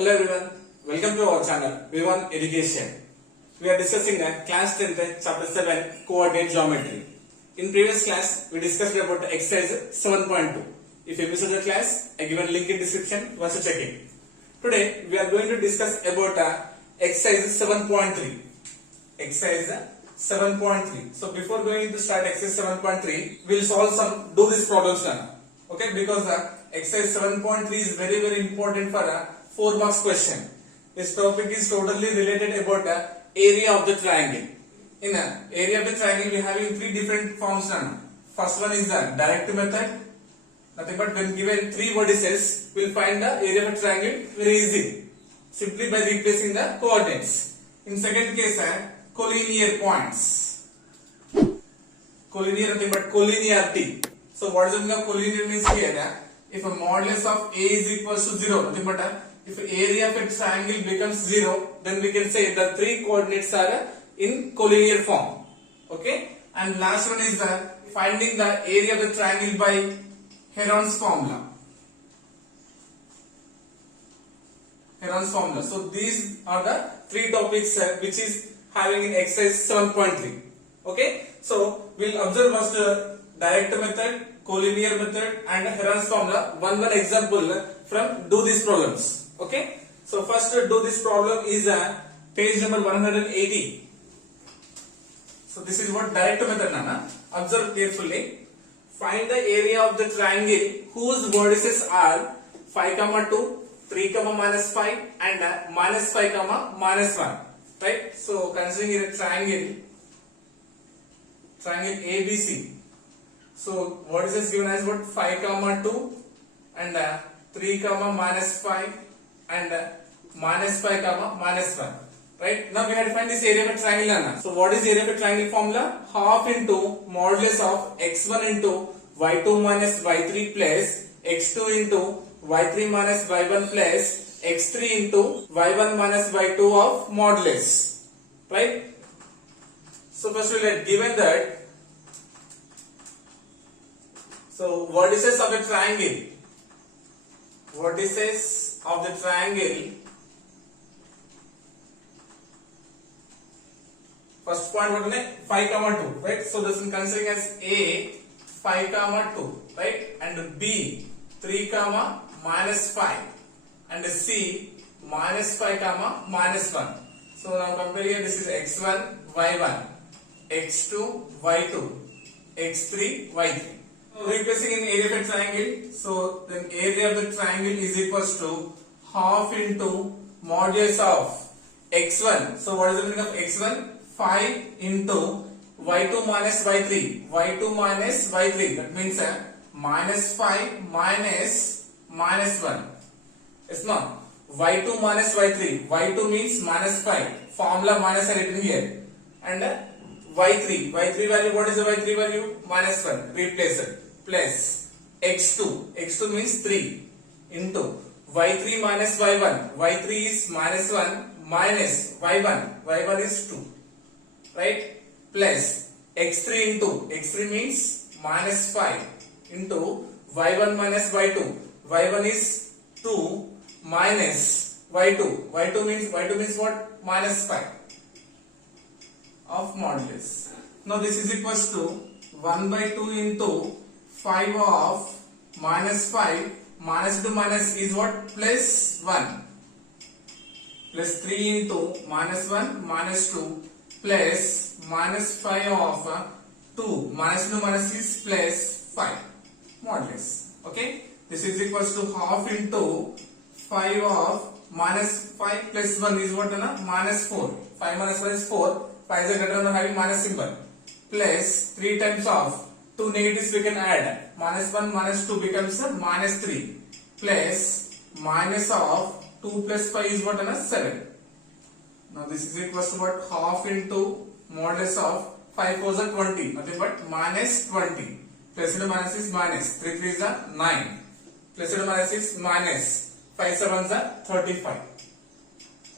Hello everyone, welcome to our channel V1 Education. We are discussing class 10th chapter 7 coordinate geometry. In previous class we discussed about exercise 7.2. If you missed the class, I given link in description once to check it. Today we are going to discuss about exercise 7.3. Exercise 7.3. So before going to start exercise 7.3, we will solve some do this problems now. Okay, because exercise 7.3 is very important for a 4 marks question. This topic is totally related about area of the triangle. In area of the triangle, we are having 3 different forms now. First one is the direct method. Nothing but when given 3 vertices, we will find the area of a triangle very easy, simply by replacing the coordinates. In second case, collinear points. Collinear nothing but collinearity. So what is the meaning of collinear means here? If a modulus of A is equals to 0, nothing but if area of a triangle becomes 0, then we can say the 3 coordinates are in collinear form. Okay? And last one is finding the area of the triangle by Heron's formula. Heron's formula. So these are the 3 topics which is having in exercise 7.3. Okay? So we'll observe first direct method, collinear method and Heron's formula. One example from do these problems. Okay, so first do this problem is page number 180. So this is what direct method nana. Observe carefully. Find the area of the triangle whose vertices are 5, 2, 3, minus 5 and minus 5, minus 1. Right? So considering a triangle ABC. So vertices given as what 5, 2 and 3, minus 5 and minus 5, minus 1. Right? Now we have to find this area of a triangle. So what is area of a triangle formula? Half into modulus of x1 into y2 minus y3 plus x2 into y3 minus y1 plus x3 into y1 minus y2 of modulus. Right? So first we will given that. So vertices of a triangle. Vertices of the triangle. First point what is 5, 2, right? So this is considering as A 5, 2, right? And B 3, minus 5 and C minus 5, minus 1. So now compare here, this is x1, y1, x2, y2, x3, y3. Replacing in area of a triangle, so then area of the triangle is equals to half into modulus of x1. So what is the meaning of x1? 5 into y2 minus y3. y2 minus y3. That means minus 5 minus 1. It's not. y2 minus y3. y2 means minus 5. Formula minus are written here. And y3. y3 value, what is the y3 value? Minus 1. Replace it. Plus x2. x2 means 3 into y3 minus y1. y3 is minus 1 minus y1. y1 is 2. Right? Plus x3 into x3 means minus 5 into y1 minus y2. y1 is 2 minus y2. y2 means what? Minus 5 of modulus. Now this is equals to 1/2 into 5 of minus 5. Minus to minus is what? Plus 1. Plus 3 into minus 1 minus 2 plus minus 5 of 2. Minus to minus is plus 5 modulus. Okay. This is equals to half into 5 of minus 5 plus 1 is what? Minus 4. 5 minus 1 is 4. 5 is a greater than having minus symbol. Plus 3 times of 2 negatives we can add. Minus 1 minus 2 becomes minus 3. Plus minus of 2 plus 5 is what? 7. Now this is equals to what? Half into modulus of 5 4s are 20. Nothing but minus 20. Plus into minus is minus. 3 3s are 9. Plus into minus is minus. 5 7s are 35.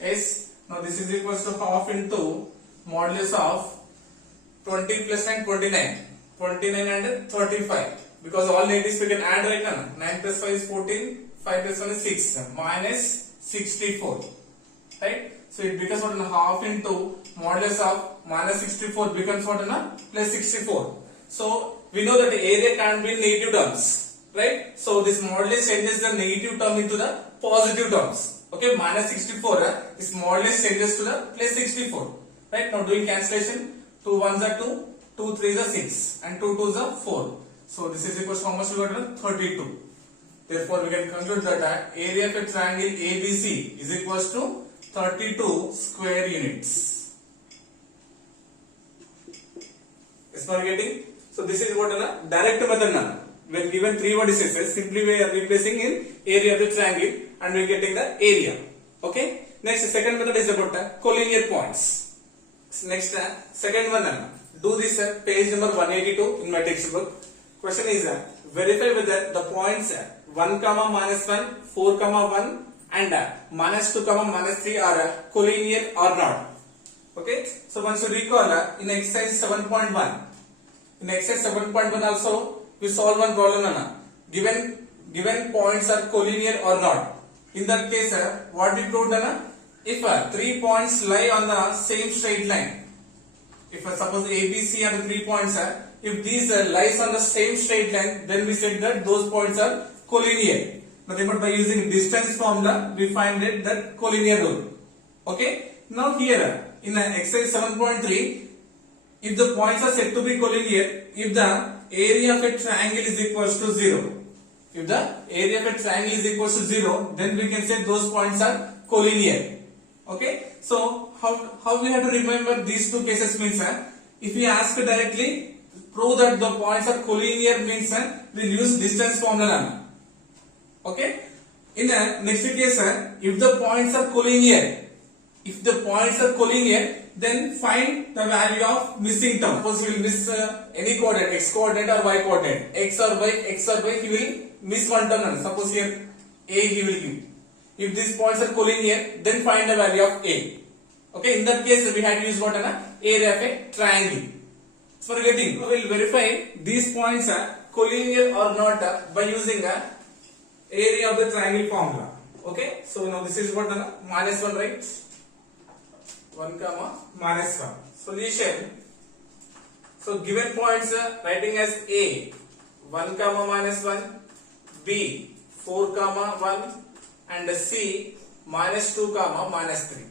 Yes. Now this is equals to half into modulus of 20 plus 9 29. 29 and 35. Because all negatives we can add right now. 9 plus 5 is 14. 5 plus 1 is 6. Minus 64, right? So it becomes what, half into modulus of minus 64 becomes what, plus 64. So we know that the area can't be in negative terms, right? So this modulus changes the negative term into the positive terms. Okay, minus 64, this modulus changes to the plus 64, right? Now doing cancellation, 2 ones are 2, 2 threes are 6, and 2 twos are 4. So this is equal to how much we got? 32. Therefore we can conclude that area of a triangle ABC is equals to 32 square units. Is not getting? So this is what a direct method now. When given three vertices, simply we are replacing in area of the triangle and we are getting the area. Okay. Next, second method is about collinear points. Next, second one. Do this page number 182 in my textbook. Question is verify whether the points 1, minus 1, 4, 1 and minus 2, minus 3 are collinear or not. Okay. So once you recall in exercise 7.1. In exercise 7.1 also we solve one problem. Given points are collinear or not. In that case, what we proved? If 3 points lie on the same straight line, if suppose ABC are the 3 points, if these lies on the same straight line, then we said that those points are collinear. Nothing but by using distance formula, we find it that collinear rule. Okay. Now here in exercise 7.3, if the points are said to be collinear, if the area of a triangle is equals to 0. If the area of a triangle is equals to 0, then we can say those points are collinear. Okay. So how we have to remember these two cases means, if we ask directly, prove that the points are collinear means, we'll use distance formula. Okay. In the next case, if the points are collinear, then find the value of missing term. Suppose you will miss any coordinate, x coordinate or y coordinate, x or y, he will miss one term. Suppose here a he will give. If these points are collinear, then find the value of a. Okay, in that case we had to use what, area of a triangle. So we will verify these points are collinear or not by using area of the triangle formula. Okay, so now this is what, minus 1, right? 1, minus 1. Solution. So given points writing as A 1, minus 1, B 4, 1 and C minus 2, minus 3.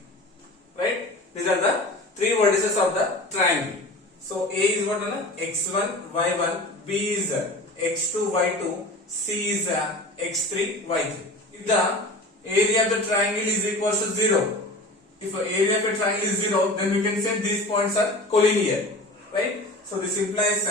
Right? These are the three vertices of the triangle. So A is what, x1, y1, B is x2, y2, C is x3, y3. If the area of the triangle is equal to 0, if area of a triangle is 0, then we can say these points are collinear, right? So this implies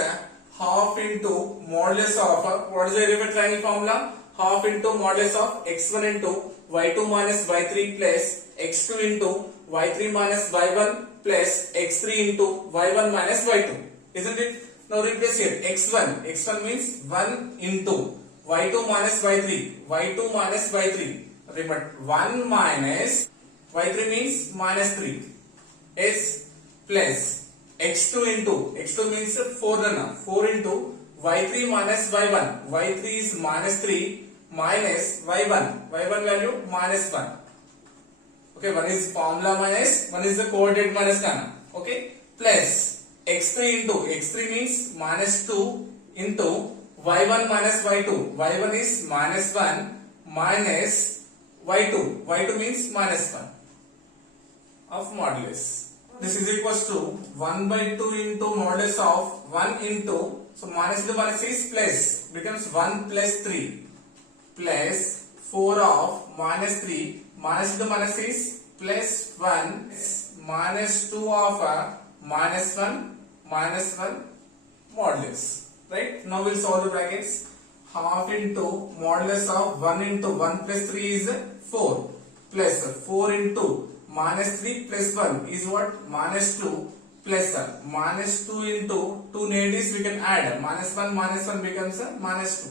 half into modulus of what is the area of a triangle formula? Half into modulus of x1 into y2 minus y3 plus x2 into y3 minus y1 plus x3 into y1 minus y2, isn't it? Now replace here x1. x1 means 1 into y2 minus y3. y2 minus y3. Okay, but 1 minus y3 means minus 3 s plus x2 into x2 means 4 into y3 minus y1. y3 is minus 3 minus y1 value minus 1. Okay, one is formula minus, one is the coordinate minus 1. Okay, plus x3 into x3 means minus 2 into y1 minus y2. y1 is minus 1 minus y2 means minus 1 of modulus. This is equals to 1 by 2 into modulus of 1 into, so minus the minus is plus, becomes 1 plus 3 plus 4 of minus 3, minus the minus is plus 1 minus 2 of minus 1 modulus. Right? Now we'll solve the brackets. Half into modulus of 1 into 1 plus 3 is 4 plus 4 into minus 3 plus 1 is what? Minus 2 plus minus 2 into 2 negatives we can add. Minus 1 becomes minus 2.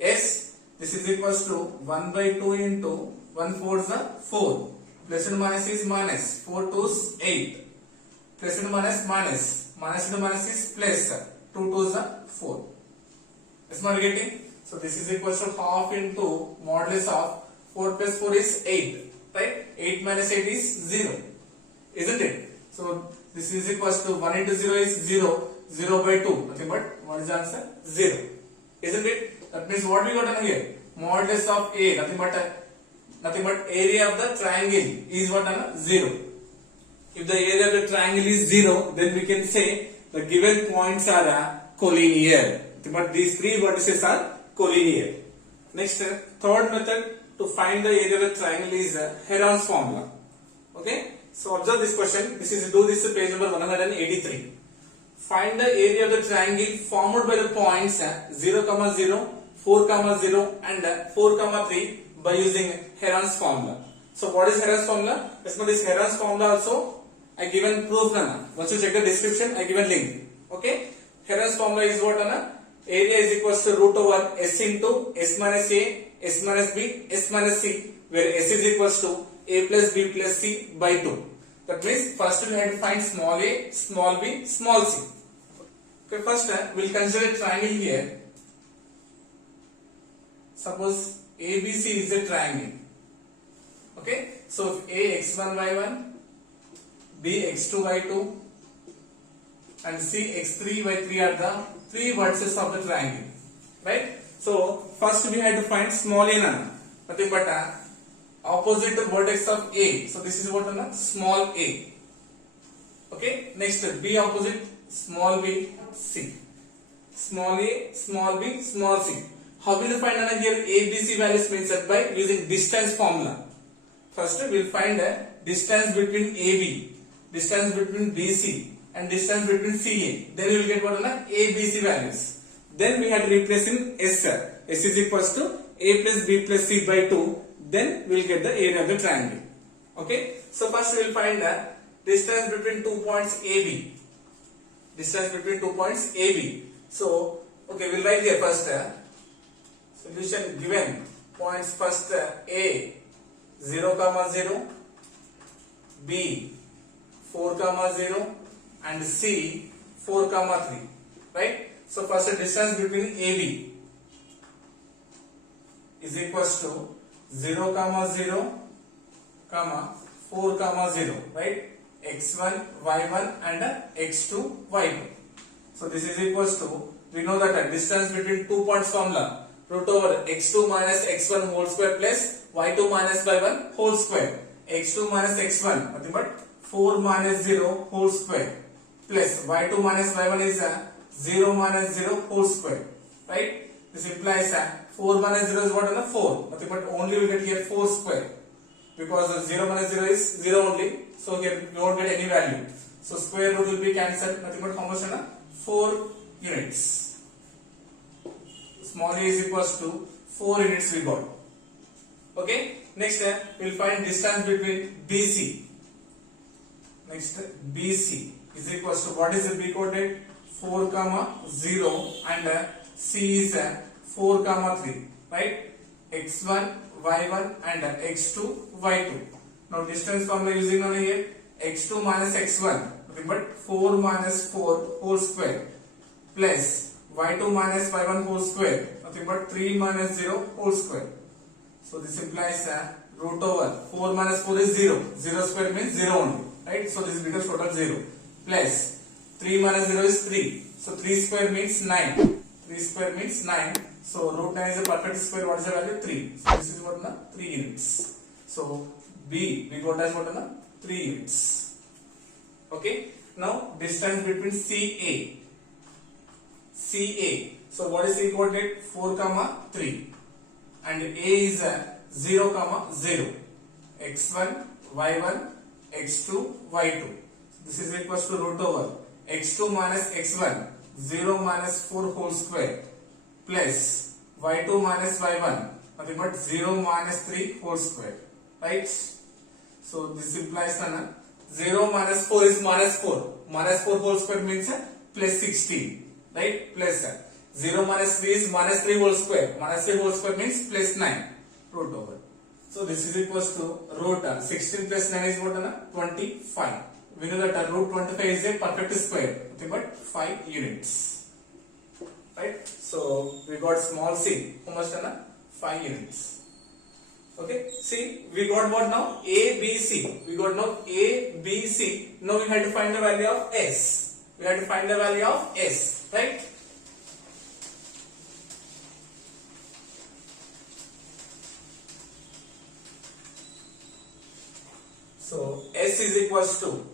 Yes, this is equals to 1 by 2 into 1 4 4. Plus and minus is minus. 4 2s 8. Plus and minus minus. Minus and minus is plus. 2 2s 4. Is not getting? So this is equals to half into modulus of 4 plus 4 is 8, right? 8 minus 8 is 0, isn't it? So this is equals to 1 into 0 is 0, 0 by 2, nothing but what is the answer? 0, isn't it? That means what we got on here? Modulus of A, nothing but area of the triangle is what on 0. If the area of the triangle is 0, then we can say the given points are collinear. But these three vertices are collinear. Next, third method to find the area of the triangle is Heron's formula. Okay, so observe this question. This is page number 183. Find the area of the triangle formed by the points 0, 0, 4, 0 and 4, 3 by using Heron's formula. So what is Heron's formula? As for this Heron's formula also I given proof now. Once you check the description, I given link. Okay, Heron's formula is what na? Area is equals to root over S into S minus A, S minus B, S minus C, where S is equals to A plus B plus C by 2. That means first we have to find small a, small b, small c. Okay, first we will consider a triangle here. Suppose ABC is a triangle. Okay, so if A x1 y1, B x2 y2 and C x3 y3 are the three vertices of the triangle, right? So first we have to find small a, nothing but opposite vertex of A. So this is what small a. Okay, next B opposite small b, C. Small a, small b, small c. How will you find here ABC values means by using distance formula? First we will find a distance between AB, distance between BC and distance between CA. Then we will get what ABC values. Then we had to replace in S. S is equals to A plus B plus C by 2. Then we will get the area of the triangle. Okay. So first we will find the distance between 2 points AB. Distance between 2 points AB. So okay, we will write here first solution given points first A 0, 0, B 4, 0 and C 4, 3, right? So first distance between AB is equals to 0, 0, 4, 0, right? x1, y1 and x2, y2. So this is equals to, we know that distance between 2 points formula, root over x2 minus x1 whole square plus y2 minus y1 whole square. x2 minus x1, nothing but 4 minus 0 whole square plus y2 minus y1 is 0 minus 0 whole square, right? This implies 4 minus 0 is what? 4, nothing but only we get here 4 square, because 0 minus 0 is 0 only, so here we won't get any value. So square root will be cancelled, nothing but how much? 4 units. Small a is equals to 4 units we got. Okay, next we will find distance between BC. Next BC is equals to, what is the B coordinate? 4, 0 and C is 4, 3, right? x1, y1 and x2, y2. Now distance formula using on here, x2 minus x1, nothing but 4 minus 4 whole square plus y2 minus y1 whole square, nothing but 3 minus 0 whole square. So this implies root over 4 minus 4 is 0, 0 square means 0 only, right? So this becomes total 0 plus 3 minus 0 is 3, so 3 square means 9, 3 square means 9, so root 9 is a perfect square, what is the value? 3, so this is what 3 units. So B we got as what 3 units. Okay, now distance between CA. So what is the coordinate? 4, 3 and A is 0, 0, x1, y1, x2, y2. This is equals to root over x2 minus x1, 0 minus 4 whole square plus y2 minus y1, nothing but 0 minus 3 whole square, right? So this implies 0 minus 4 is minus 4. Minus 4 whole square means plus 16, right? Plus 0 minus 3 is minus 3 whole square. Minus 3 whole square means plus 9, root over. So this is equals to root 16 plus 9 is what? 25. We know that root 25 is a perfect square, nothing but 5 units, right? So we got small c, how much? 5 units. Okay, see, we got what now? A, B, C. We got now A, B, C. Now we had to find the value of S. We had to find the value of S, right? So S is equals to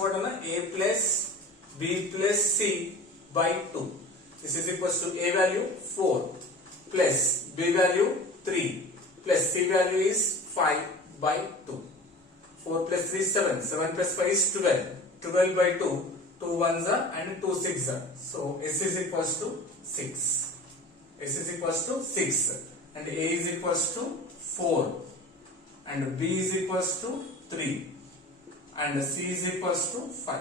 what? A plus B plus C by 2. This is equals to A value 4 plus B value 3 plus C value is 5 by 2. 4 plus 3 is 7. 7 plus 5 is 12. 12 by 2. 2 ones are and 2 six are. So S is equals to 6. S is equals to 6 and A is equals to 4 and B is equals to 3 and C is equals to 5.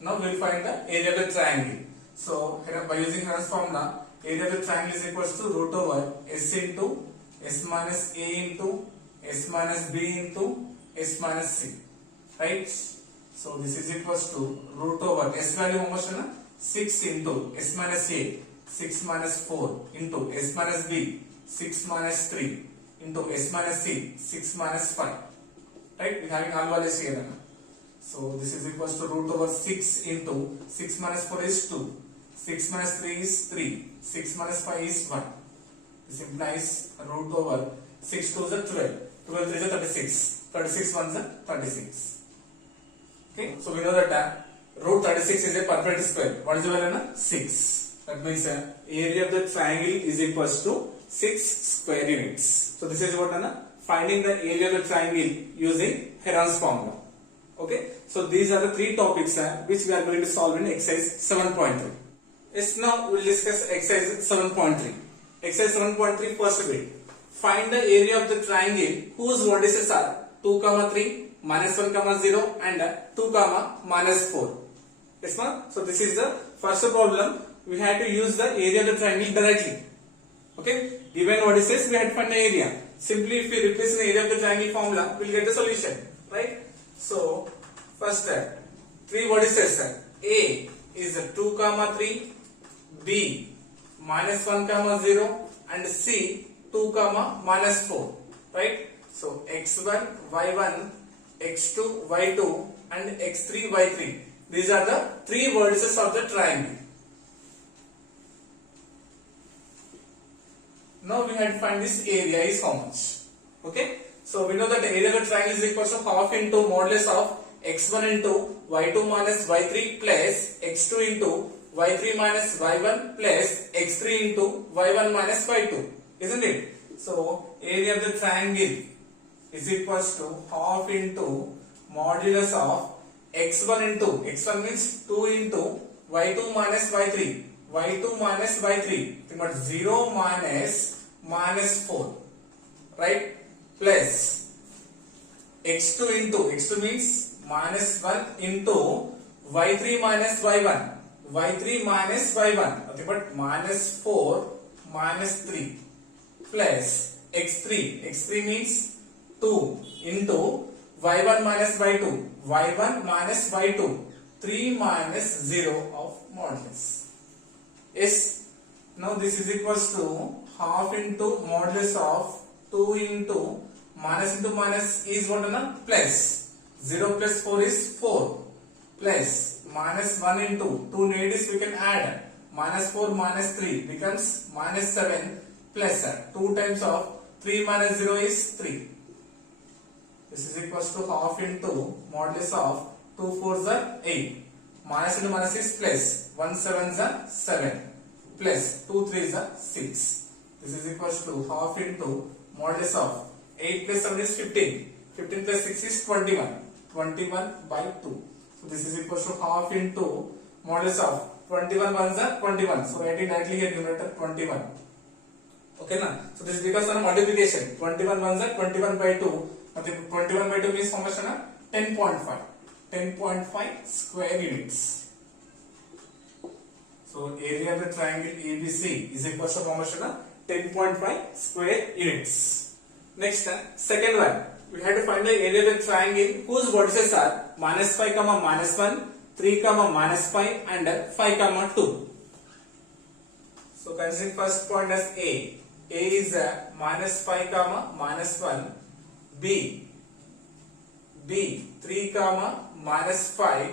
Now we will find the area of the triangle. So here by using Heron's formula, area of the triangle is equals to root over S into S minus A into S minus B into S minus C, right? So this is equals to root over S value how much? 6 into S minus A, 6 minus 4 into S minus B, 6 minus 3 into S minus C, 6 minus 5, right? We are having all values here. So this is equals to root over 6 into 6 minus 4 is 2, 6 minus 3 is 3, 6 minus 5 is 1. This implies root over 6 2 is 12, 12 3 is 36, 36 1 is 36. Okay, so we know that root 36 is a perfect square. What is the value? 6. That means area of the triangle is equals to 6 square units. So this is what finding the area of the triangle using Heron's formula. Okay, so these are the three topics which we are going to solve in exercise 7.3. Yes, now we will discuss exercise 7.3. Exercise 7.3 first bit. Find the area of the triangle whose vertices are 2, 3, minus 1, 0 and 2, minus 4. Yes, ma'am? So this is the first problem. We had to use the area of the triangle directly. Okay, given vertices we had to find the area. Simply if we replace the area of the triangle formula, we will get the solution, right? So first three vertices. A is 2, 3, B minus 1, 0 and C 2, minus 4, right? So x1, y1, x2, y2 and x3, y3. These are the three vertices of the triangle. Now we have to find this area is how much. Okay, so we know that the area of the triangle is equal to half into modulus of x1 into y2 minus y3 plus x2 into y3 minus y1 plus x3 into y1 minus y2, isn't it? So area of the triangle is equals to half into modulus of x1 into, x1 means 2 into y2 minus y3, y2 minus y3, but 0 minus 4, right? Plus x2 into, x2 means minus 1 into y3 minus y1, y3 minus y1, okay, but minus 4 minus 3 plus x3, x3 means 2 into y1 minus y2, y1 minus y2, 3 minus 0 of modulus. Yes, now this is equals to half into modulus of 2 into minus is what? Plus 0 plus 4 is 4 plus minus 1 into 2 need is we can add minus 4 minus 3 becomes minus 7 plus 2 times of 3 minus 0 is 3. This is equals to half into modulus of 2 4s are 8. Minus into minus is plus. 1 7s are 7 plus 2 3s are 6. This is equals to half into modulus of 8 plus 7 is 15. 15 plus 6 is 21. 21 by 2. So this is equals to half into modulus of 21 ones are 21. So write it directly here, numerator 21. Okay na? So this is because of multiplication. 21 ones are 21 by 2. 21 by 2 means how much? 10.5. 10.5 square units. So area of the triangle ABC is equal to how much? 10.5 square units. Next, second one. We have to find the area of the triangle whose vertices are minus 5, minus 1, 3, minus 5 and 5, 2. So consider first point as A. A is minus 5 comma minus 1, B 3 comma minus 5,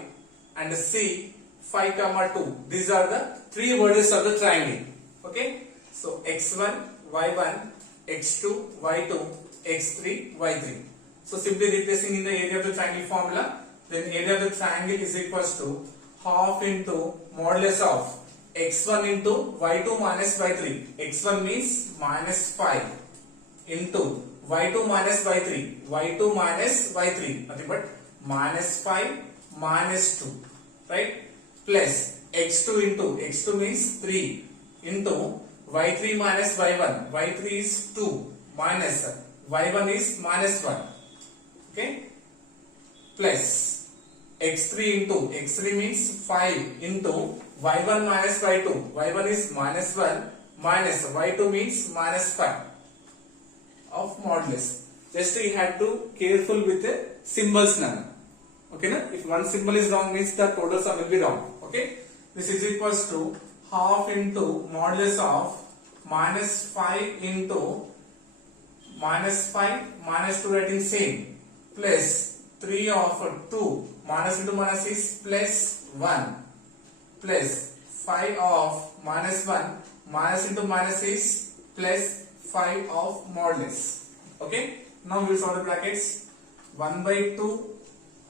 and C 5 comma 2. These are the three vertices of the triangle. Okay, so x1, y1, x2, y2, x3, y3. So simply replacing in the area of the triangle formula, then area of the triangle is equals to half into modulus of x1 into y2 minus y3. x1 means minus 5 into y2 minus y3. y2 minus y3, nothing but minus 5 minus 2, right? Plus x2 into x2 means 3 into y3 minus y1. y3 is 2 minus y1 is minus 1. Okay, plus x3 into x3 means 5 into y1 minus y2. y1 is minus 1 minus y2 means minus 5 of modulus. Just you have to careful with the symbols now. Okay, na? If one symbol is wrong means the total sum will be wrong. Okay, this is equals to half into modulus of minus 5 into minus 5 minus 2 writing same, plus 3 of 2 minus into minus is plus 1, plus 5 of minus 1 minus into minus is plus 5 of modulus. Okay, now we will solve the brackets. 1 by 2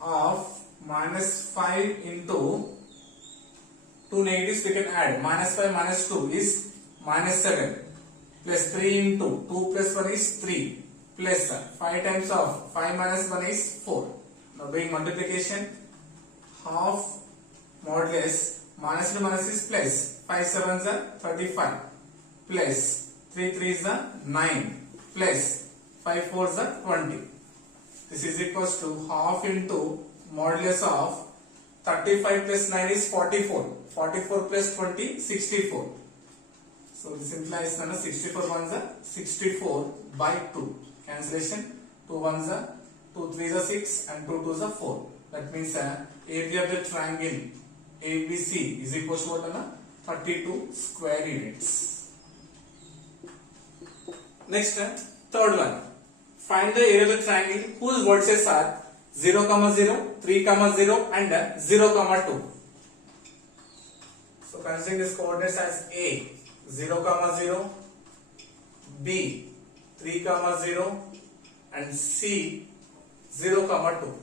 of minus 5 into 2 negatives we can add. Minus 5 minus 2 is minus 7, plus 3 into 2 plus 1 is 3, plus 5 times of 5 minus 1 is 4. Now doing multiplication, half modulus minus into minus is plus 5 sevens are 35, plus 3 threes are 9, plus 5 fours are 20. This is equals to half into modulus of 35 plus 9 is 44. 44 plus 20, 64. So this implies 64 ones are 64 by 2. Cancellation. 2 ones are 2 threes are 6 and 2 twos are 4. That means area of the triangle ABC is equal to what? 32 square units. Next, third one. Find the area of the triangle whose vertices are 0, 0, 3, 0 and 0, 2. So considering this coordinates as A 0, 0, B 3, 0 and C 0, 2.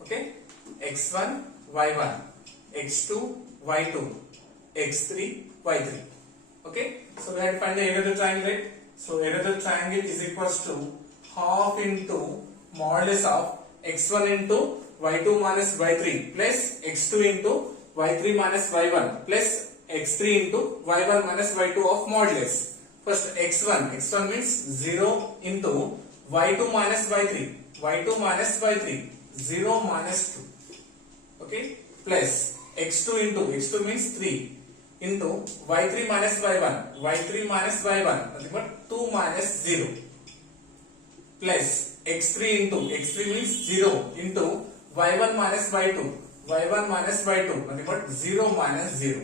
Okay, x1, y1, x2, y2, x3, y3. Okay, so we have to find the area of the triangle, right? So area of the triangle is equals to half into modulus of x1 into y2 minus y3 plus x2 into y3 minus y1 plus x3 into y1 minus y2 of modulus. First x1 means 0 into y2 minus y3, y2 minus y3, 0 minus 2. Okay, plus x2 means 3 into y3 minus y1, y3 minus y1, nothing but 2 minus 0, plus x3 means 0 into y1 minus y2, y1 minus y2, nothing but 0 minus 0.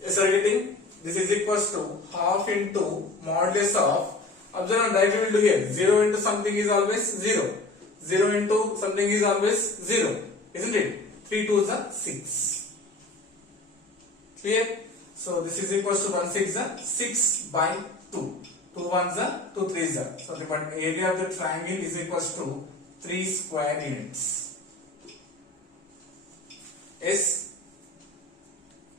Yes, are you getting? This is equals to half into modulus of, observe directly will do here, 0 into something is always 0, 0 into something is always 0, isn't it? 3 twos are 6. Clear? So this is equals to 1 6 are 6 by 2. 2 ones are 2 threes are. So the area of the triangle is equals to 3 square units. Yes?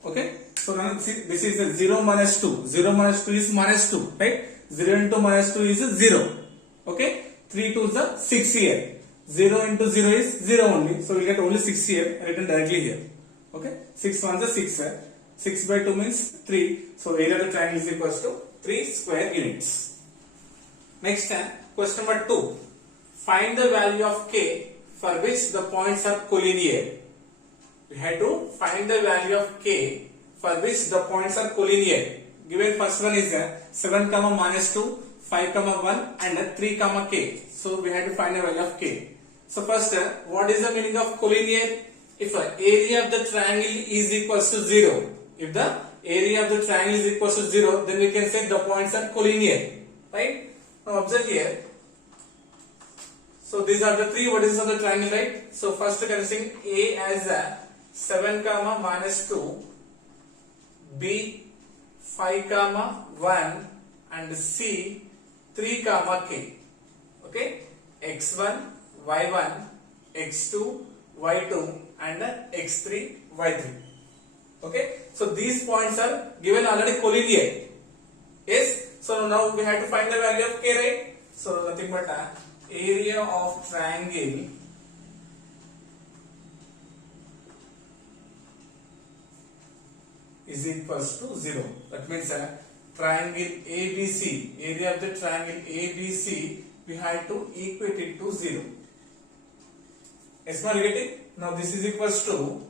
Okay? So now see, this is a 0 minus 2. 0 minus 2 is minus 2, right? 0 into minus 2 is 0. Okay? 3 twos are 6 here. 0 into 0 is 0 only. So we get only 6 here, written directly here. Okay? 6 ones are 6. 6 by 2 means 3. So area of the triangle is equals to 3 square units. Next, question number 2. Find the value of k for which the points are collinear. We had to find the value of k for which the points are collinear. Given first one is 7, minus 2, 5, 1 and 3, k. So we had to find the value of k. So first, what is the meaning of collinear? If area of the triangle is equals to 0, If the area of the triangle is equal to 0, then we can say the points are collinear, right? Now observe here. So these are the three vertices of the triangle, right? So first considering A as a 7 comma minus 2, B 5 comma 1, and C 3 comma K. Okay, x1, y1, x2, y2, and x3, y3. Okay, so these points are given already collinear. Yes, so now we have to find the value of K, right? So nothing but area of triangle is equals to 0. That means triangle ABC, area of the triangle ABC, we have to equate it to 0. Yes, now getting? Now this is equals to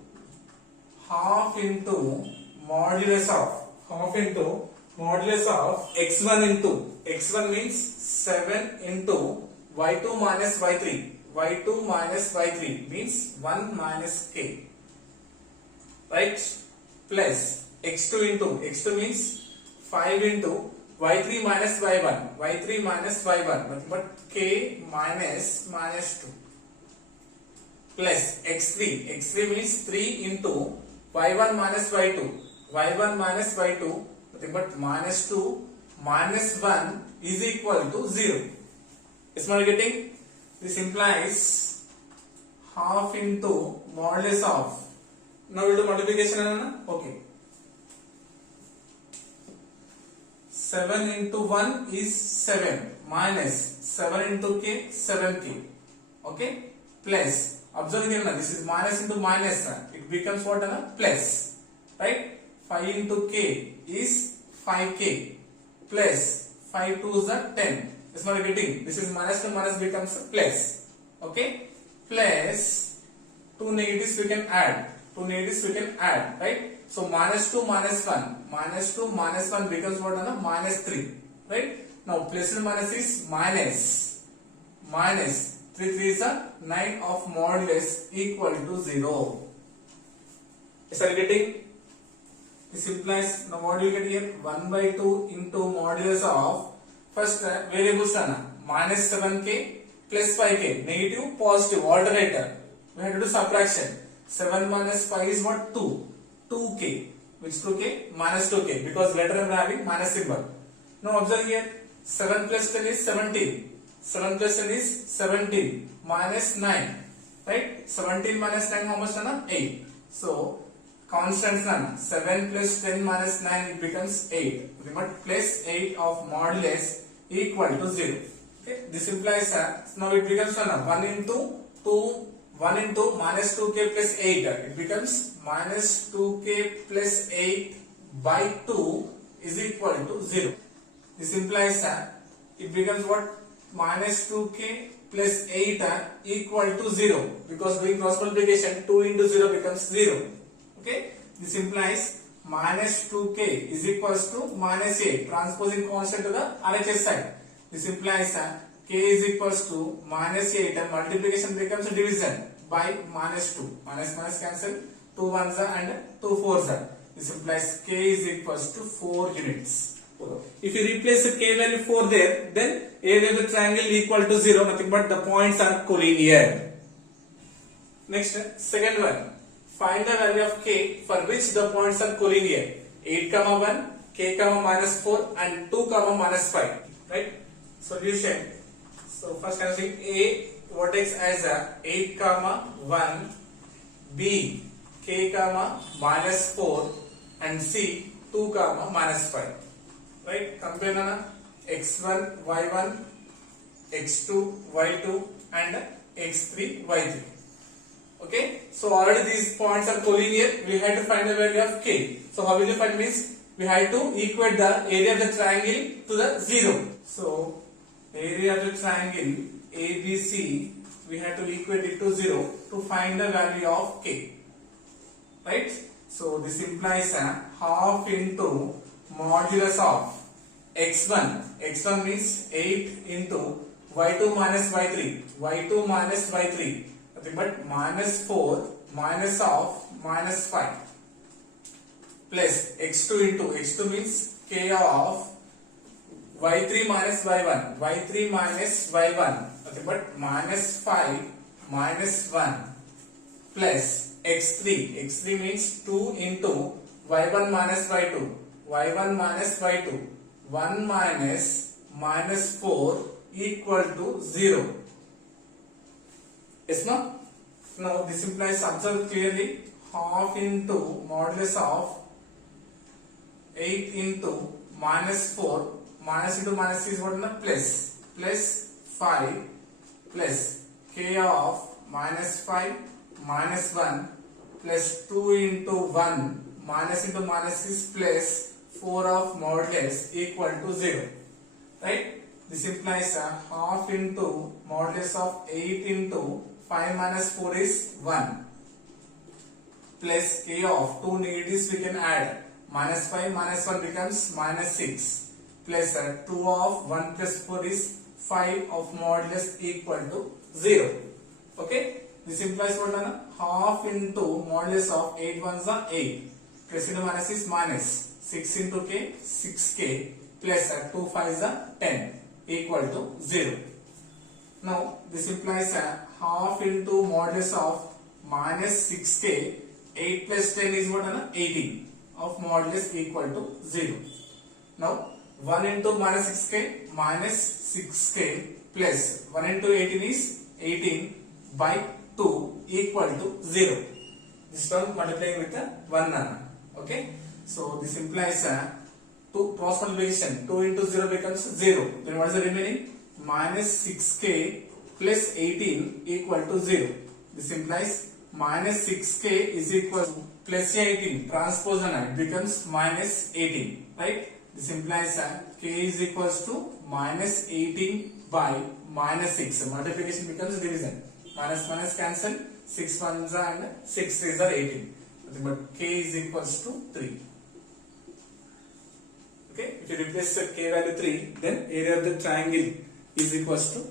half into modulus of x1 into x1 means 7 into y2 minus y3. y2 minus y3 means 1 minus k, right? Plus x2 into x2 means 5 into y3 minus y1. y3 minus y1, but k minus 2. Plus x3 means 3 into y1 minus y2. y1 minus y2, but minus 2 minus 1 is equal to 0. Is not getting? This implies half into modulus of. Now we'll do multiplication. Okay. 7 into 1 is 7 minus 7 into k 7k. Okay, plus observe here, this is minus into minus, it becomes what? Plus, right? 5 into k is 5k plus 5 2s are 10. It's not getting. This is minus to minus becomes plus. Okay, plus 2 negatives we can add. Right? So minus 2 minus 1. Minus 2 minus 1 becomes what? Minus 3. Right? Now plus and minus is minus. 3 3s are 9 of modulus equal to 0. Is that getting? This implies, now what do you get here? 1 by 2 into modulus of first variables minus 7k plus 5k, negative, positive, alternator. We have to do subtraction. 7 minus 5 is what? 2. 2k. Which 2k? Minus 2k, because later I am having minus symbol. Now observe here. 7 plus 10 is 17. 7 plus 10 is 17. Minus 9. Right? 17 minus 9 how much? 8. So constants 7 plus 10 minus 9 it becomes 8. Remember, plus 8 of modulus equal to 0. Okay? This implies now it becomes 1 into minus 2k plus 8. It becomes minus 2k plus 8 by 2 is equal to 0. This implies it becomes what? Minus 2k plus 8 equal to 0. Because doing cross multiplication, 2 into 0 becomes 0. Okay? This implies minus 2k is equals to minus 8. Transposing constant to the RHS side. This implies k is equals to minus 8 and multiplication becomes a division by minus 2. Minus minus cancel. 2 1s and 2 4s. This implies k is equals to 4 units. If you replace the k value 4 there, then area of the triangle equal to 0, nothing but the points are collinear. Next, second one. Find the value of k for which the points are collinear. 8, 1, k, minus 4 and 2, minus 5. Right? Solution. So first I am saying A vertex as 8, 1, B, k, minus 4 and C, 2, minus 5. Right? Compare x1, y1, x2, y2 and x3, y3. Okay? So already these points are collinear. We have to find the value of k. So how will you find means? We have to equate the area of the triangle to the 0. So area of the triangle ABC, we have to equate it to 0 to find the value of k. Right? So this implies half into modulus of x1. x1 means 8 into y2 minus y3. y2 minus y3. Nothing but minus 4 minus of minus 5. plus x2 into x2 means k of y3 minus y1, y3 minus y1, okay, but minus 5 minus 1 plus x3, x3 means 2 into y1 minus y2, y1 minus y2, 1 minus 4 equal to 0. Yes, no? Now this implies, observe clearly, half into modulus of 8 into minus 4, minus into minus is what? Plus, plus 5 plus k of minus 5 minus 1 plus 2 into 1 minus into minus is plus 4 of modulus equal to 0. Right? This implies half into modulus of 8 into 5 minus 4 is 1 plus k of 2 negatives we can add. Minus 5 minus 1 becomes minus 6 plus 2 of 1 plus 4 is 5 of modulus equal to 0. Okay? This implies what? Half into modulus of 8 ones are 8 plus into minus is minus 6 into k, 6k plus 2 5s are 10 equal to 0. Now this implies half into modulus of minus 6k, 8 plus 10 is what? 18 of modulus equal to 0. Now 1 into minus 6k minus 6k plus 1 into 18 is 18 by 2 equal to 0. This term multiplying with 1 nana. Okay. So this implies 2 cross multiplication, 2 into 0 becomes 0. Then what is the remaining? Minus 6k plus 18 equal to 0. This implies minus 6k is equal to plus 18 transpose and it becomes minus 18. Right? This implies k is equals to minus 18 by minus 6. Multiplication becomes division. Minus minus cancel. 6 ones and 6 threes are 18. But k is equals to 3. Okay, if you replace the k value 3, then area of the triangle is equals to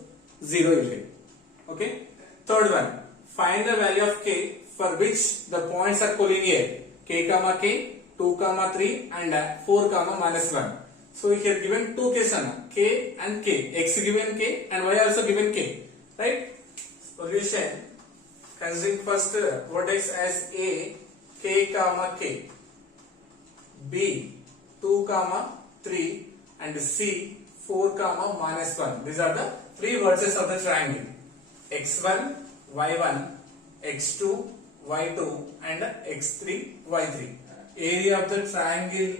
0 you get. Okay. Third one, find the value of k for which the points are collinear. K comma k, 2 comma 3 and 4 comma minus 1. So here given two k's, k and k, x given k and y also given k. Right? Solution, considering first vertex as a, k comma k, b 2 comma 3 and c 4 comma minus 1. These are the three vertices of the triangle. x1, y1, x2, y2 and x3, y3. Area of the triangle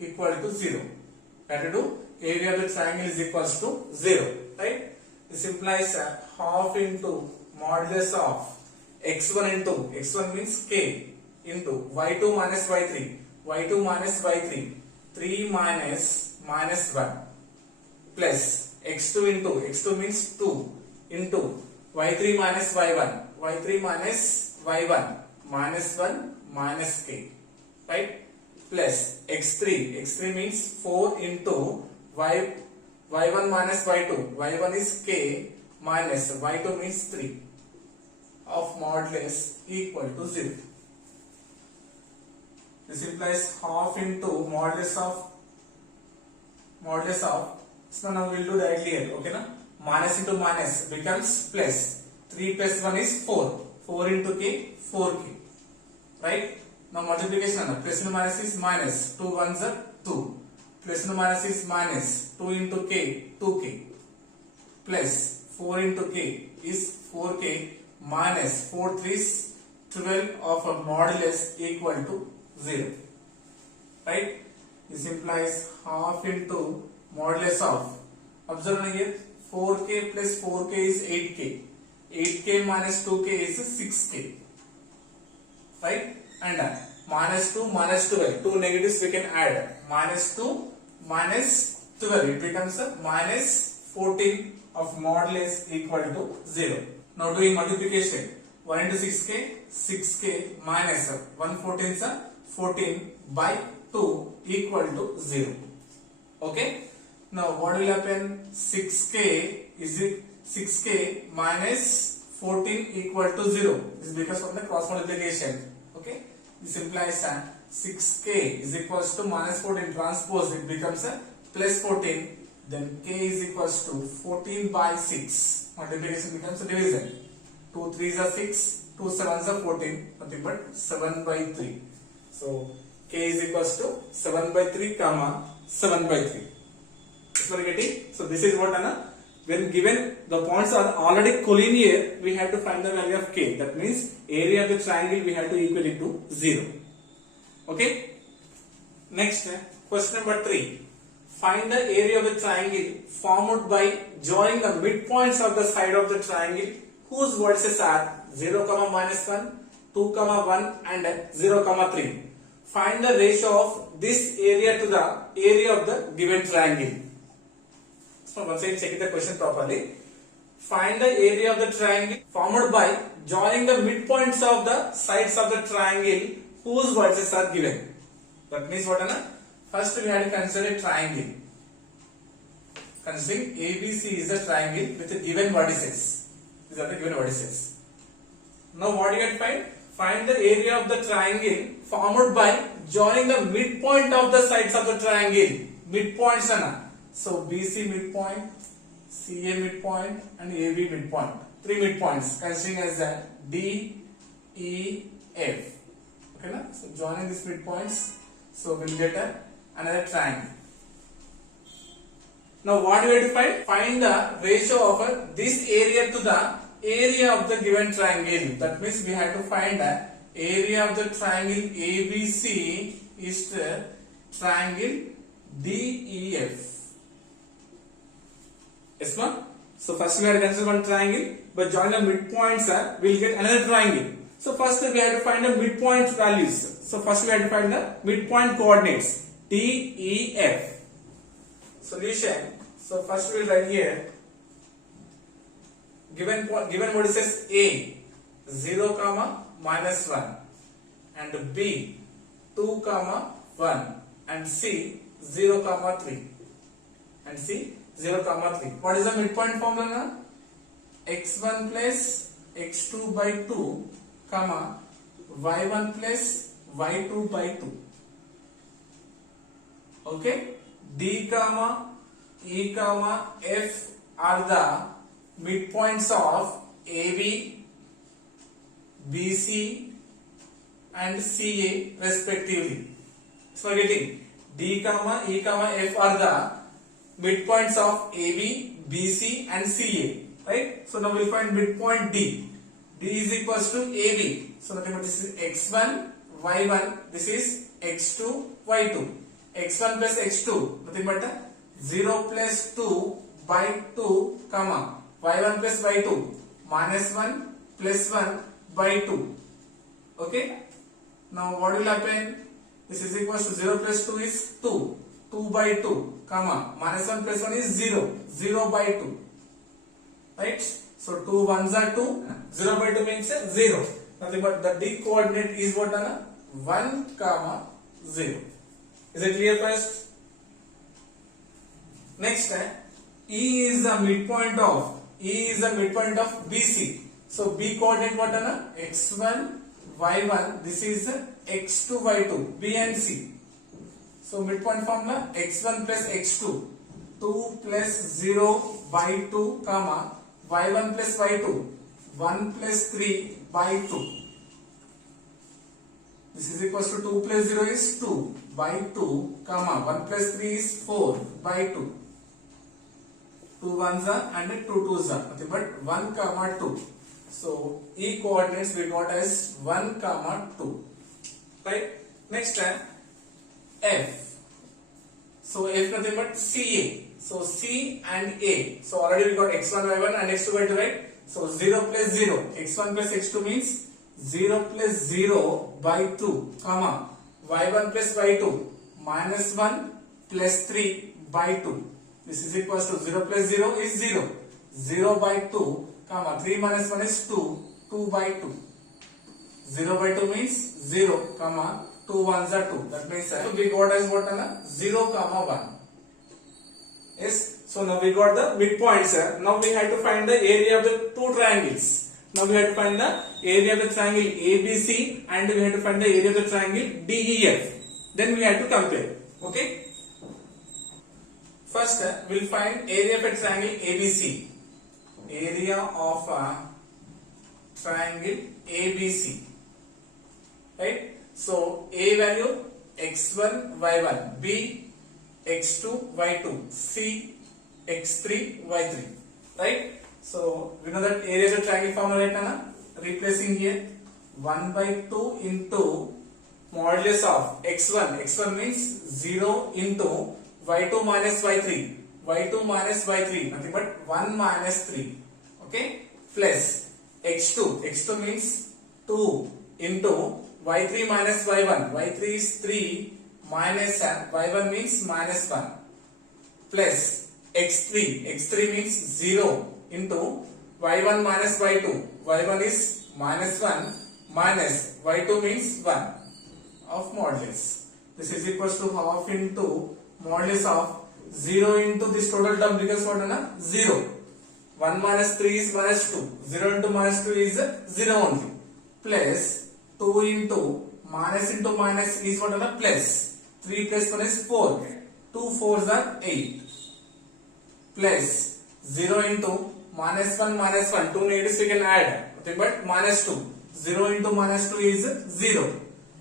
equal to 0. That to do, area of the triangle is equals to 0. Right? This implies half into modulus of x1 into, x1 means k, into y2 minus y3, y2 minus y3, 3 minus minus 1 plus x2 into, x2 means 2 into y3 minus y1, y3 minus y1 minus 1 minus k. Right? Plus x3, x3 means 4 into y1 minus y2, y1 is k minus y2 means 3 of modulus equal to 0. This implies half into modulus of, so now we will do directly here, okay na? Minus into minus becomes plus, 3 plus 1 is 4, 4 into k, 4k, right? Now multiplication, plus into minus is minus, 2 ones are 2, plus into minus is minus, 2 into k, 2k, plus 4 into k is 4k minus 4 3s 12 of a modulus equal to 0. Right? This implies half into modulus of, observe here, 4k plus 4k is 8k, 8k minus 2k is 6k. Right? And minus 2 minus 12, 2 negatives we can add, minus 2 minus 12, it becomes a minus 14 of modulus equal to 0. Now doing multiplication, 1 into 6k, 6k minus 1 14 14 by 2 equal to 0. Okay. Now what will happen? 6k is 6k minus 14 equal to 0. This is because of the cross multiplication. Okay. This implies 6k is equals to minus 14 transpose, it becomes a plus 14. Then k is equals to 14 by 6. Multiplication becomes a division. 2 3s are 6, 2 7s are 14, nothing but 7 by 3. So k is equals to 7 by 3 comma 7 by 3. Is what getting? So this is what when given the points are already collinear, we have to find the value of k. That means area of the triangle we have to equal it to 0. Okay. Next, question number 3. Find the area of the triangle formed by joining the midpoints of the side of the triangle whose vertices are 0, -1, 2, 1 and 0, 3. Find the ratio of this area to the area of the given triangle. So once again check the question properly. Find the area of the triangle formed by joining the midpoints of the sides of the triangle whose vertices are given. That means what? First we have to consider a triangle. Considering ABC is a triangle with the given vertices. These are the given vertices. Now what you have to find? Find the area of the triangle formed by joining the midpoint of the sides of the triangle. Midpoints So BC midpoint, CA midpoint and AB midpoint. 3 midpoints considering as a D, E, F. Okay, na? So joining these midpoints, so we'll get another triangle. Now what do we have to find? Find the ratio of this area to the area of the given triangle. That means we have to find the area of the triangle ABC is the triangle DEF. Yes, ma'am? So first we have to consider one triangle. By joining the midpoints, we will get another triangle. So first we have to find the midpoint values. So first we have to find the midpoint coordinates DEF. Solution. So first we will write here given vertices A 0, -1 and B 2, 1 and C 0, 3 and C 0, 3. What is the midpoint formula? X1 plus X2 by 2, Y1 plus Y2 by 2. Okay. D, E, F are the midpoints of AB, BC and CA respectively. So getting D, E, F are the midpoints of AB, BC and CA, right? So now we will find midpoint D. D is equals to AB. So nothing but this is X1, Y1, this is X2, Y2. X1 plus X2, nothing but 0 plus 2 by 2, Y1 plus Y2, -1 plus 1 by 2. Okay? Now what will happen? This is equals to 0 plus 2 is 2. 2 by 2, -1 plus 1 is 0. 0 by 2. Right? So 2 ones are 2. 0 by 2 means 0. Nothing but the D coordinate is what? 1, 0. Is it clear first? Next, E is the midpoint of BC. So B coordinate what? X1, Y1. This is X2, Y2. B and C. So midpoint formula X1 plus X2. 2 plus 0 by 2, Y1 plus Y2. 1 plus 3 by 2. This is equals to 2 plus 0 is 2 by 2, 1 plus 3 is 4 by 2. 2 ones are and 2 twos are, nothing but 1, 2. So E coordinates we got as 1, 2. Right? Next F. So F nothing but CA. So C and A. So already we got X1, Y1 and X2, Y2, right? So 0 plus 0. X1 plus X2 means 0 plus 0 by 2, Y1 plus Y2, -1 plus 3 by 2. This is equals to 0 plus 0 is 0. 0 by 2, 3 minus 1 is 2. 2 by 2. 0 by 2 means 0, 2 ones are 2. That means we got as what? 0, 1. Yes. So now we got the midpoints. Now we have to find the area of the two triangles. Now we have to find the area of the triangle ABC and we have to find the area of the triangle DEF. Then we have to compare. Okay. First, we'll find area of a triangle ABC. Area of a triangle ABC. Right. So A value x1 y1, B x2 y2, C x3 y3. Right. So we know that area of the triangle formula right now. Replacing here 1 by 2 into modulus of x1. x1 means 0 into y2 minus y3. y2 minus y3 nothing but 1 minus 3. Okay. Plus x2. x2 means 2 into y3 minus y1. y3 is 3 minus y1 means minus 1. Plus x3. x3 means 0 into y1 minus y2. y1 is minus 1 minus y2 means 1 of modulus. This is equals to half into modulus of 0 into this total term becomes what? 0. 1 minus 3 is minus 2. 0 into minus 2 is 0 only. Plus 2 into minus is what? Plus 3 plus 1 is 4. 2 4s are 8. Plus 0 into minus 1, 2 negatives we can add. Nothing but minus 2. 0 into minus 2 is 0.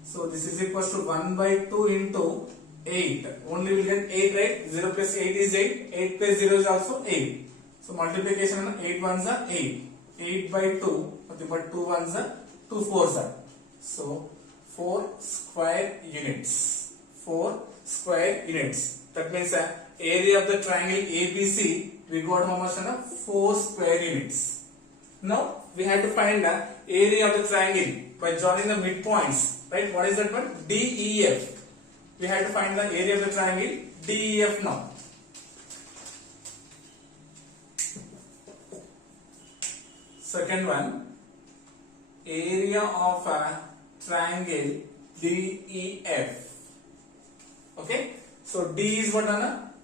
So this is equals to 1 by 2 into 8. Only we will get 8, right? 0 plus 8 is 8. 8 plus 0 is also 8. So multiplication 8 ones are 8. 8 by 2. Nothing but 2 ones are 2 fours are. So 4 square units. 4 square units. That means area of the triangle ABC we got how much? 4 square units. Now we have to find the area of the triangle by joining the midpoints. Right? What is that one? DEF. We have to find the area of the triangle DEF now. Second one, area of a triangle DEF. Okay. So D is what?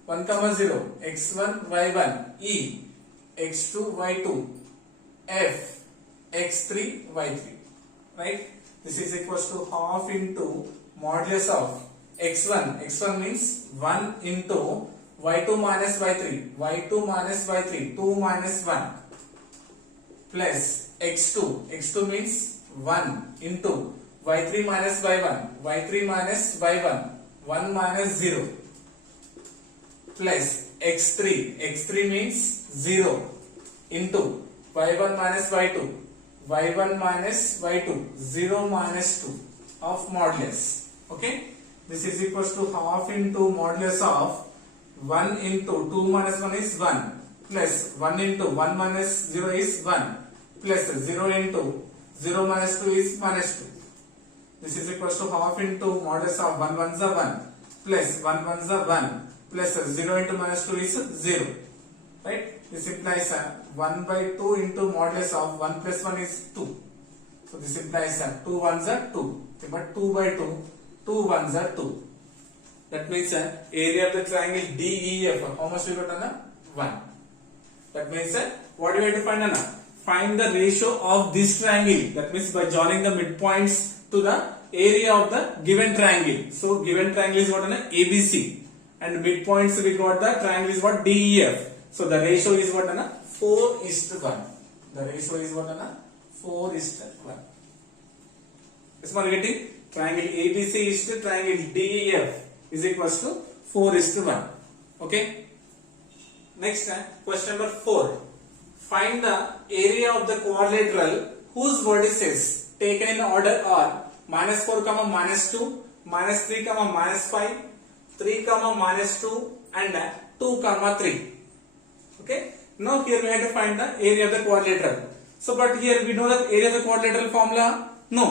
1, 0, x1, y1, E, x2, y2, F, x3, y3. Right? This is equals to half into modulus of x1. x1 means 1 into y2 minus y3. y2 minus y3, 2 minus 1. Plus x2. x2 means 1 into y3 minus y1. y3 minus y1, 1 minus 0. Plus x3. x3 means 0 into y1 minus y2. y1 minus y2. 0 minus 2 of modulus. Okay. This is equals to half into modulus of 1 into 2 minus 1 is 1. Plus 1 into 1 minus 0 is 1. Plus 0 into 0 minus 2 is minus 2. This is equals to half into modulus of 1 ones are 1. Plus 1 ones are 1. Plus 0 into minus 2 is 0. Right? This implies 1 by 2 into modulus of 1 plus 1 is 2. So this implies 2 ones are 2. But 2 by 2, 2 ones are 2. That means area of the triangle DEF. How much we got? 1. That means what do we have to find? Find the ratio of this triangle. That means by joining the midpoints to the area of the given triangle. So given triangle is what? ABC. And midpoints we got the triangle is what? DEF. So the ratio is what? 4:1. The ratio is what? 4:1. Is one getting? Triangle ABC is to triangle DEF is equals to 4:1. Okay. Next question number 4. Find the area of the quadrilateral whose vertices taken in order are -4, -2, -3, -5, 3, -2 and 2, 3. Okay. Now here we have to find the area of the quadrilateral. So but here we know the area of the quadrilateral formula? No.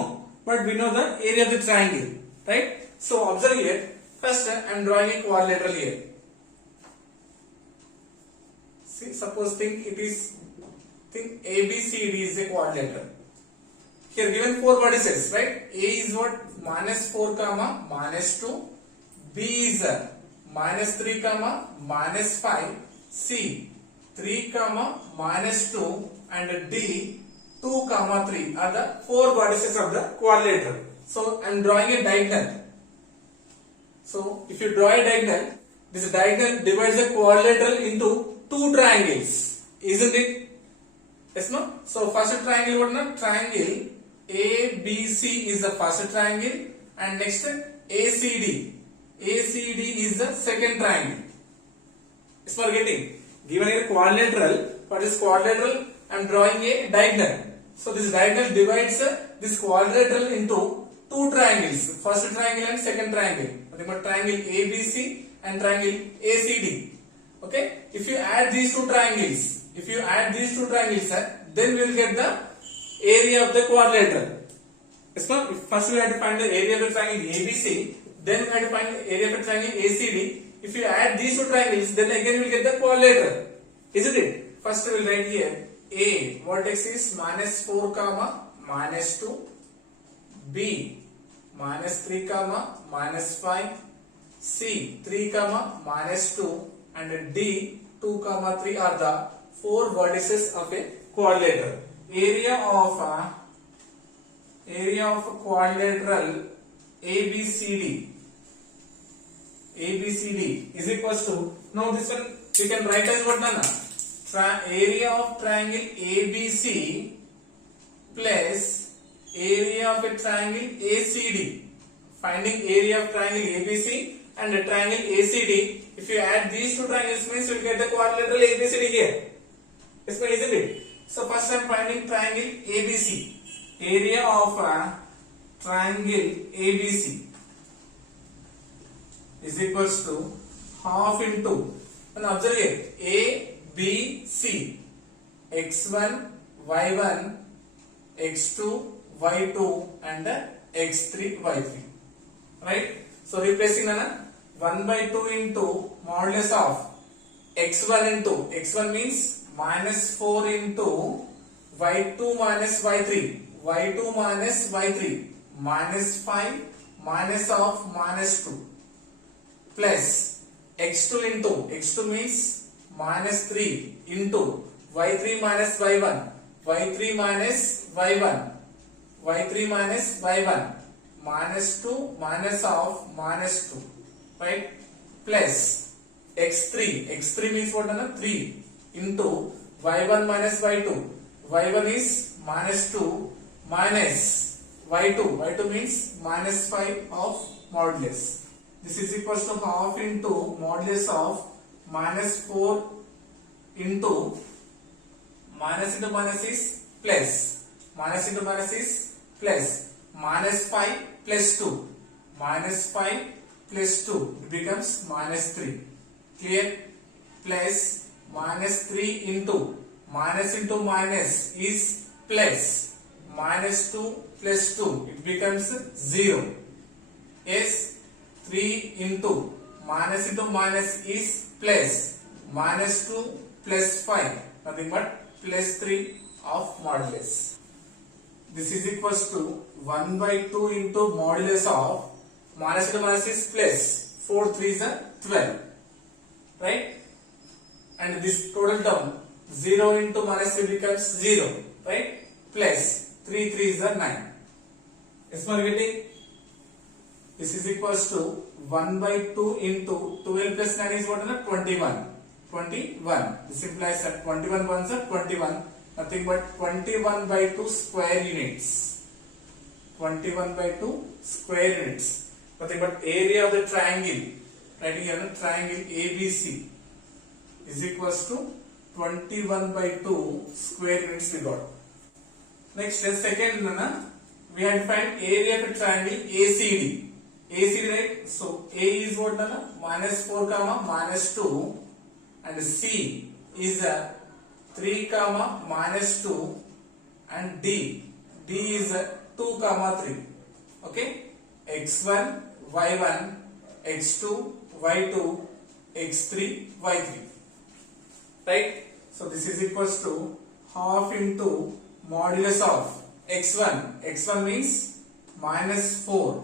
But we know the area of the triangle. Right? So observe here. First I am drawing a quadrilateral here. See, suppose think ABCD is a quadrilateral. Here given 4 vertices, right? A is what? -4, -2. B is -3, -5. C 3, -2 and D 2, 3 are the 4 vertices of the quadrilateral. So I am drawing a diagonal. So if you draw a diagonal, this diagonal divides the quadrilateral into 2 triangles, isn't it? Yes, no? So first triangle, what na? Triangle ABC is the first triangle, and next ACD. ACD is the second triangle. Is for getting given here quadrilateral. For this quadrilateral, I am drawing a diagonal. So this diagonal divides this quadrilateral into 2 triangles. First triangle and second triangle. Remember triangle ABC and triangle ACD. Okay. If you add these two triangles, then we will get the area of the quadrilateral. So first we have to find the area of the triangle ABC. Then we have to find the area of the triangle ACD. If you add these two triangles, then again we will get the quadrilateral. Isn't it? First we will write here A vertex is -4, -2. B -3, -5. C 3, -2, and D 2, 3 are the 4 vertices of a quadrilateral. Area of quadrilateral ABCD is equals to, now this one we can write as what, Nana? Area of triangle ABC plus area of a triangle ACD. Finding area of triangle ABC and the triangle ACD. If you add these two triangles, means you will get the quadrilateral ABCD here. This one, isn't it? So first I am finding triangle ABC. Area of triangle ABC is equals to half into, and observe here, A, B, C, x1, y1, x2, y2, and x3, y3. Right? So replacing 1/2 into modulus of x1 into, x1 means -4 into y2 minus y3, y2 minus y3, -5 minus of -2, plus x2 into, x2 means -3 into y3 minus y1, y3 minus y1, y3 minus y1, -2 minus of -2, right? Plus x3, x3 means what? 3 into y1 minus y2, y1 is -2 minus y2, y2 means -5 of modulus. This is equals to half into modulus of -4 into minus into minus is plus, minus into minus is plus, -5 plus 2, -5 plus 2, it becomes -3. Clear? Plus -3 into minus is plus, -2 plus 2, it becomes 0. Yes, 3 into minus is plus, -2 plus 5, nothing but plus 3 of modulus. This is equals to 1/2 into modulus of minus into minus is plus, 4 3s are 12, right? And this total term 0 into minus 3 becomes 0, right? Plus 3 3s are 9. Is my getting? This is equals to 1/2 into 12 plus 9 is what? 21. 21. This implies that 21 ones are 21. Nothing but 21/2 square units. 21/2 square units. Nothing but area of the triangle. Writing here triangle ABC is equals to 21/2 square units we got. Next, the second one, we had to find area of a triangle ACD. ACD, right? So A is what? -4, -2, and C is 3, -2, and D is 2, 3. Okay, x1, y1, x2, y2, x3, y3. Right? So this is equals to half into modulus of x1. x1 means -4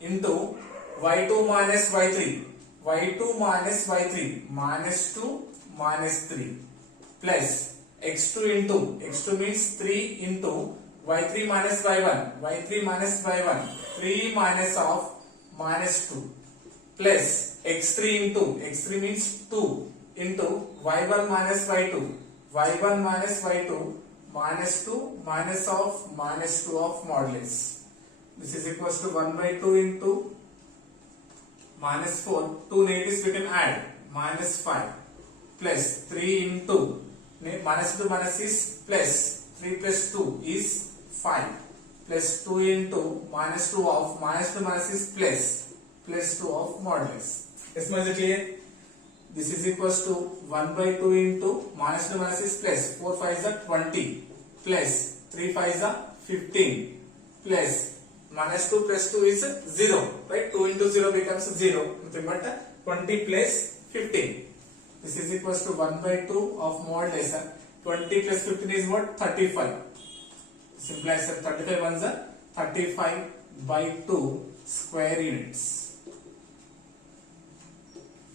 into y2 minus y3. y2 minus y3, -2 minus 3, plus x2 into x2 means 3 into y3 minus y1, y3 minus y1, 3 minus of minus 2 plus x3 into x3 means 2 into y1 minus y2, y1 minus y2 minus 2 minus of minus 2 of modulus. This is equals to 1 by 2 into minus 4, 2 negatives we can add, minus 5 plus 3 into minus to minus is plus 3 plus 2 is 5 plus 2 into minus 2 of minus to minus is plus 2 of modulus. Is it clear? This is equals to 1 by 2 into minus to minus is plus 4 5 is 20 plus 3 5 is 15 plus minus 2 plus 2 is 0, right? 2 into 0 becomes 0, nothing but 20 plus 15. This is equals to 1 by 2 of modulus. 20 plus 15 is what? 35. Simply I said 35 ones are 35 by 2 square units.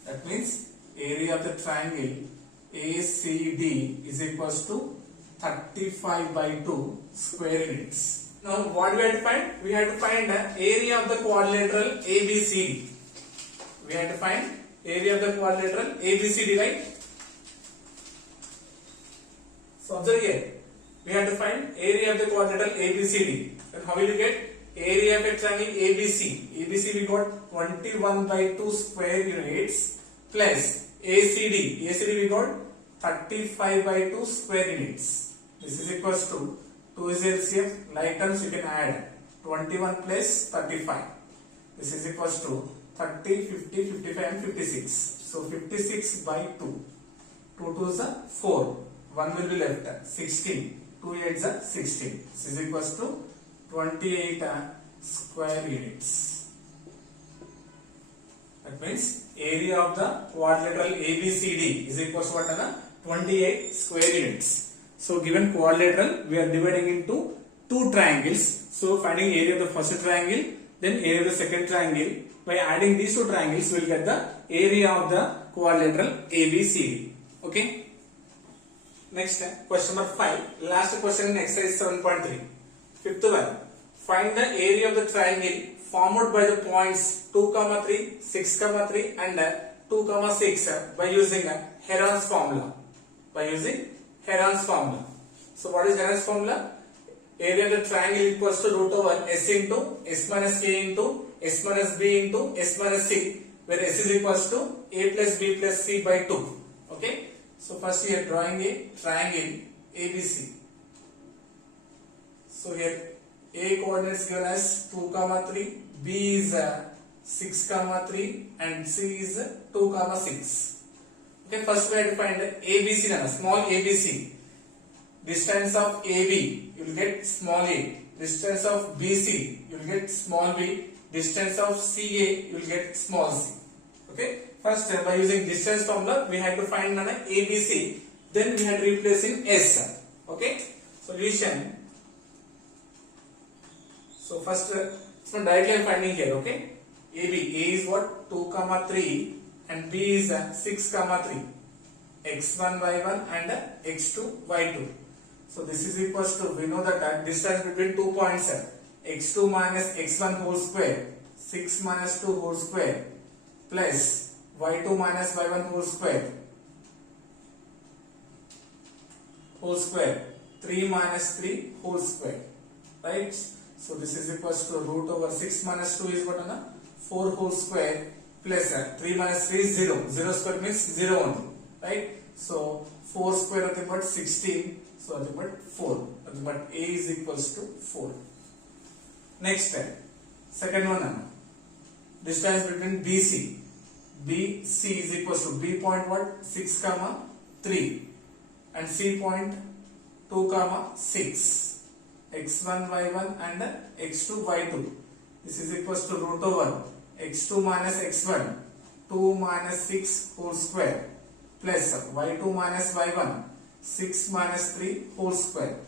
That means area of the triangle ACD is equals to 35 by 2 square units. Now what we have to find? We have to find the area of the quadrilateral ABCD. We have to find area of the quadrilateral ABCD, right? So observe here. We have to find area of the quadrilateral ABCD. Then how will you get area of a triangle ABC? ABC we got 21 by 2 square units plus ACD. ACD we got 35 by 2 square units. This is equals to 2 is LCM. Like terms you can add 21 plus 35. This is equals to 30, 50, 55 and 56. So 56 by 2. 2 2s are 4. 1 will be left. 16. 2 8s are 16. This is equals to 28 square units. That means area of the quadrilateral ABCD is equals to what? 28 square units. So given quadrilateral, we are dividing into two triangles. So finding area of the first triangle, then area of the second triangle. By adding these two triangles, we will get the area of the quadrilateral ABCD. Okay. Next, question number 5. Last question in exercise 7.3. Fifth one. Find the area of the triangle formed by the points 2, 3, 6, 3 and 2, 6 by using Heron's formula. By using Heron's formula. So what is Heron's formula? Area of the triangle equals to root over s into s minus k into s minus b into s minus c, where s is equals to a plus b plus c by 2. Okay. So first we are drawing a triangle ABC. So here a coordinates given as 2, 3, b is 6, 3 and c is 2, 6. Okay, first we have to find ABC, small ABC. Distance of AB, you will get small a. Distance of BC, you will get small b. Distance of CA, you will get small c. Okay, first by using distance formula, we have to find ABC. Then we have to replace in S. Okay, solution. So first, directly I am finding here. Okay, AB, A is what? 2, 3. And B is 6, 3, x1, y1 and x2, y2. So this is equals to, we know that distance between 2 points, x2 minus x1 whole square, 6 minus 2 whole square, plus y2 minus y1 whole square, 3 minus 3 whole square, right? So this is equals to root over 6 minus 2 is what? 4 whole square. Plus 3 minus 3 is 0. 0 square means 0 only, right? So 4 square nothing but 16. So nothing but 4. Nothing but A is equals to 4. Next, second one. Distance between BC. BC is equals to B point what? 6, 3 and C point 2, 6. x1, y1 and x2, y2. This is equals to root over x2 minus x1, 2 minus 6 whole square, plus y2 minus y1, 6 minus 3 whole square.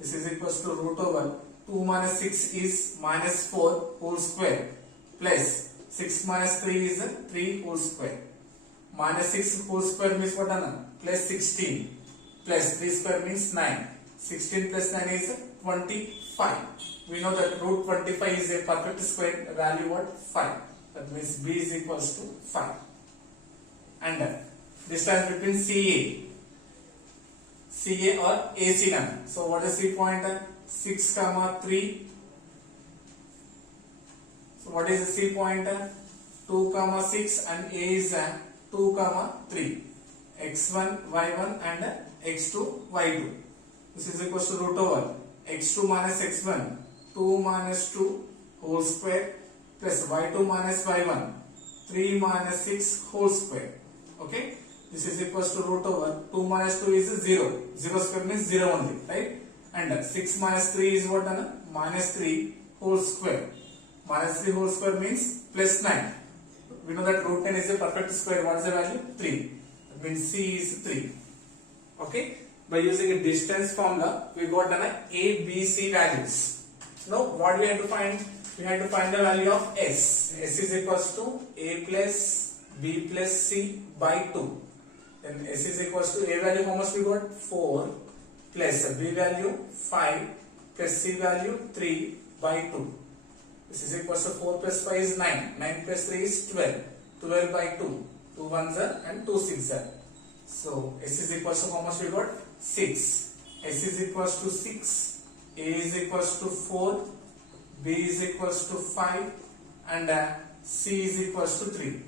This is equals to root over 2 minus 6 is minus 4 whole square, plus 6 minus 3 is 3 whole square. Minus 6 whole square means what? Plus 16. plus 3 square means 9. 16 plus 9 is 25. We know that root 25 is a perfect square, value what? 5. That means B is equals to 5. And distance between CA or AC line. So what is C pointer? 6, 3. So what is the C pointer? 2, 6 and A is 2, 3. X1, Y1 and X2, Y2. This is equals to root over X2 minus X1, 2 minus 2 whole square plus Y2 minus Y1, 3 minus 6 whole square. Okay. This is equals to root over 2 minus 2 is 0. 0 square means 0 only, right? And 6 minus 3 is what? Minus 3 whole square. Minus 3 whole square means plus 9. We know that root 10 is a perfect square. What is the value? 3. That means C is 3. Okay. By using a distance formula, we got A, B, C values. Now, what we have to find? We have to find the value of S. S is equals to A plus B plus C by 2. Then S is equals to A value, how much we got? 4 plus B value 5 plus C value 3 by 2. This is equals to 4 plus 5 is 9. 9 plus 3 is 12. 12 by 2. 2 ones are and 2 six are. So S is equals to how much we got? 6. S is equals to 6. A is equals to 4. B is equals to 5. And C is equals to 3.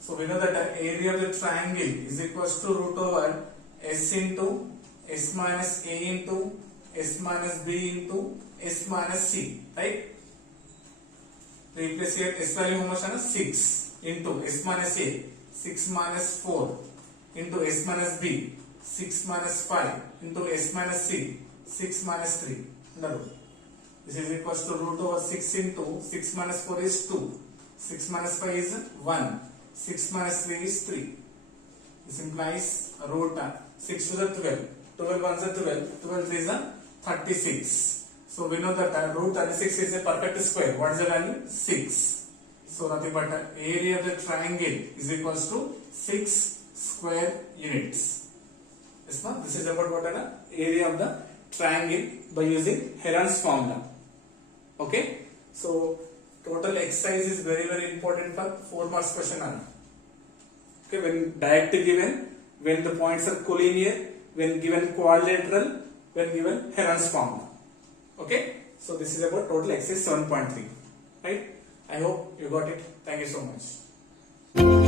So we know that the area of the triangle is equals to root over S into S minus A into S minus B into S minus C, right? Replace here S value how much? 6 into S minus A, 6 minus 4 into S minus B, 6 minus 5 into S minus C, 6 minus 3. This is equals to root over 6 into 6 minus 4 is 2, 6 minus 5 is 1. 6 minus 3 is 3. This implies root 6 to the 12. 12 ones are 12. 12 3 is 36. So we know that root 36 is a perfect square. What is the value? 6. So nothing but area of the triangle is equals to 6 square units. Yes, no? This is about what area of the triangle by using Heron's formula. Okay. So total exercise is very important for 4 marks question answer. Okay, when direct given, when the points are collinear, when given quadrilateral, when given Heron's formula. Okay, so this is about total exercise 7.3. Right? I hope you got it. Thank you so much.